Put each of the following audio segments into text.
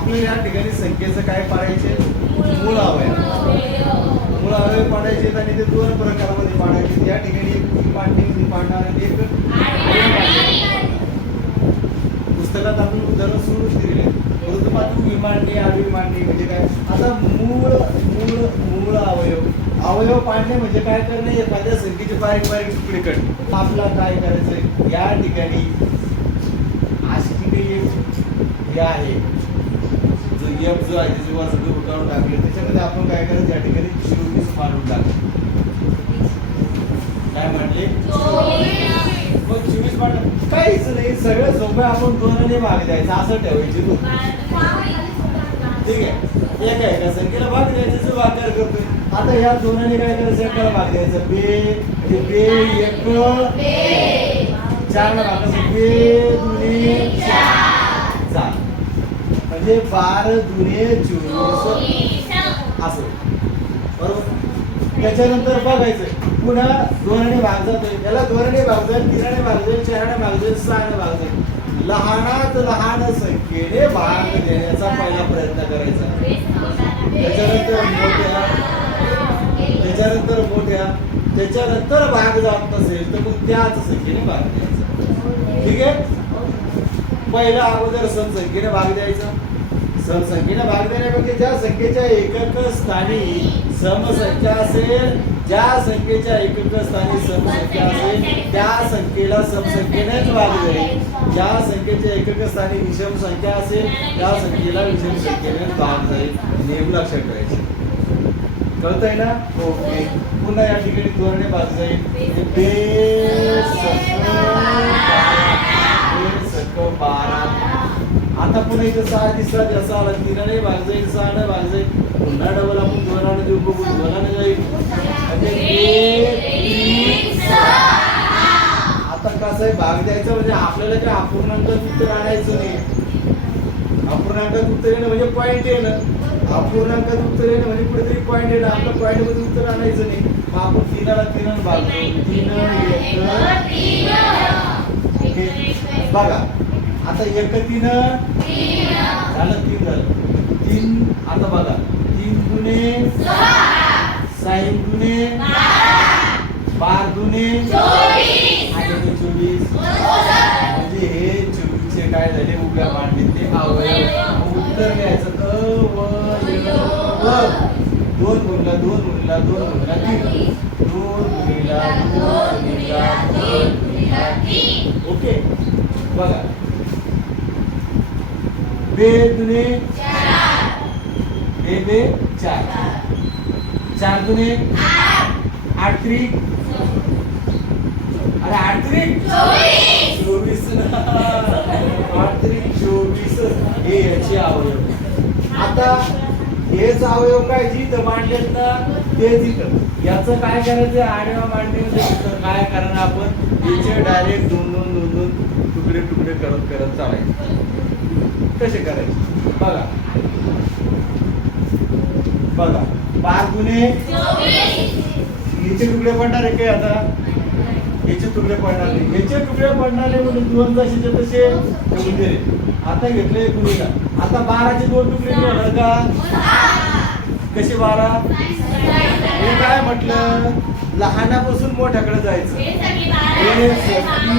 आपल्याला या ठिकाणी संख्येचं काय पाडायचे? मूळ अवयव मूळ अवयव पाडायचे आणि ते दोन प्रकारामध्ये पाडायचे. या ठिकाणी एक उभी पाडणार आणि एक पुस्तकात आपण उदाहरण सुरूच दिलेले परंतु मात्र उभी आडवी मांडणी म्हणजे काय? आता मूळ मूळ मूळ अवयव. अवयव पाडणे म्हणजे काय करणे? एखाद्या संख्येचे बारीक बारीक तुकडे करणे. आपला काय करायचं या ठिकाणी आष्टीने एक हे आहे. एफ जो आहे त्याची वर सगळं उठावून टाकले त्याच्यामध्ये आपण काय करायचं? या ठिकाणी चोवीस मारून टाकले काय म्हटले? मग चोवीस काहीच नाही. सगळं सोपं. आपण दोनाने भाग द्यायचा. असं ठेवायची तू. ठीक आहे. एक आहे का संख्येला भाग द्यायचा जो भागाकार करतोय? आता या दोनाने काय करायचं? एकाला भाग द्यायचा. बे म्हणजे बे एक चार ला भागायचं. बे दुने चार. म्हणजे बारा दुने चोवीस असं. बरोबर? त्याच्यानंतर बघायचं. पुन्हा दोनाने भाग जातोय याला दोनाने भाग जाईल तीनाने भाग जाईल चाराने भाग जाईल सहाने भाग जाईल लहानात लहान संख्येने भाग देण्याचा पहिला प्रयत्न करायचा. त्याच्यानंतर मोठ्या. त्याच्यानंतर मोठ्या. त्याच्यानंतर भाग जात नसेल तर मग त्याच संख्येने भाग द्यायचा. ठीक आहे? पहिला अगोदर सम संख्येने भाग द्यायचा. संख्येने भाग देण्यापेक्षा ज्या संख्येच्या एकक स्थानी समसंख्या असेल ज्या संख्येच्या एकक स्थानी समसंख्या असेल त्या संख्येला समसंख्येनेच भाग जाईल ज्या संख्येच्या एकक स्थानी विषम संख्या असेल त्या संख्येला विषम संख्येने भाग जाईल नेम लक्षात ठेवायचे. कळतंय ना? ओके. पुन्हा या ठिकाणी धोरणे भाग जाईल बे सक बारा. आता पुन्हा इथं सहा दिसला जसा आला तीनाने भाग जाईल सहाने भाग जाईल. पुन्हा डबल आपण दोनाने देऊ बघू दोनाने जाईल. सहा. आता कसं आहे भाग द्यायचं म्हणजे आपल्याला काय अपूर्णांकात उत्तर आणायचं नाही. अपूर्णांकात उत्तर येणं म्हणजे पॉईंट येणं. अपूर्णांकात उत्तर येणं म्हणजे कुठेतरी पॉईंट येणं. आपलं पॉईंटमध्ये उत्तर आणायचं नाही. मग आपण तीनाला तीन भागतो तीन. बघा. आता एक तीन झालं तीन झालं. तीन आता बघा. तीन गुणे साईन गुणे बार गुणे आणि चोवीस. म्हणजे हे चोवीसचे काय झाले? उभ्या मांडणीत ते अवयव. उत्तर घ्यायचं अवयव. दोन गुणला दोन गुणला दोन गुणला तीन. दोन गुणिला दोन गुणिला दोन गुणिला तीन. ओके? बघा. बे दुने बे बे चार. चार दुने आठ. त्रिक अरे आठ त्रिक चोवीस. ना आठ त्रिक चोवीस. हे याचे अवयव. आता हेच अवयव काय जिथं मांडलेत ना तेच इथं. याचं काय करायचं? मांडणीमध्ये इथं काय करणार आपण? याचे डायरेक्ट दोन दोन दोन दोन तुकडे तुकडे करत करत चालायचे. कसे करायचे? बघा. बघा. बार गुन्हे. याचे तुकडे पडणार आहे काय आता? याचे तुकडे पडणार नाही. याचे तुकडे पडणार नाही म्हणून दोन जसेचे तसे ठेवून दिले आता घेतले गुन्हेला. आता बाराचे दोन तुकडे होणार का? कसे बारा? हे काय म्हटलं? लहानापासून मोठ्याकडे जायचं हे सखी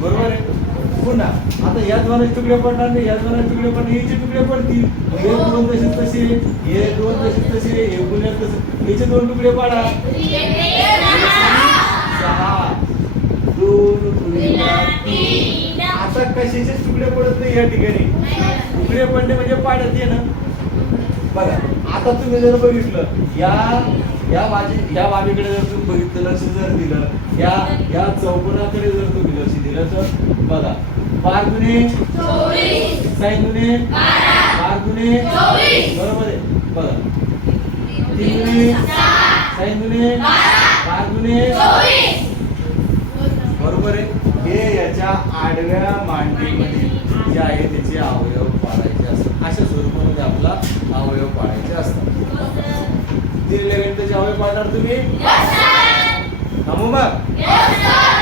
बरोबर आहे पुन्हा आता या तुकडे पडणार नाही या दोनाचे तुकडे पडणार याचे तुकडे पडतील. हे दोन तसे तसे हे दोन तसे तसे हे गुन्ह्यात तसे. याचे दोन तुकडे पाडा. सहा. दोन आता कशाचे तुकडे पडत नाही या ठिकाणी. तुकडे पडणे म्हणजे पाडत ये ना. बघा. आता तुम्ही जर बघितलं या या बाजी या बाबीकडे जर तुम्ही बघितलं लक्ष जर दिलं या या चौकोनाकडे जर तुम्ही लक्ष दिलं तर बघा. बार गुणे साई गुणे बार गुणे बरोबर आहे. बघा. तीन. गुणे साई गुणे बार. गुणे बरोबर आहे. हे याच्या आडव्या मांडणीमध्ये जे आहे त्याचे अवयव पाळायचे असतात. अशा स्वरूपामध्ये आपला अवयव पाळायचे असतात. दिलेल्या गणिताचे अवयव पाळणार तुम्ही? मग.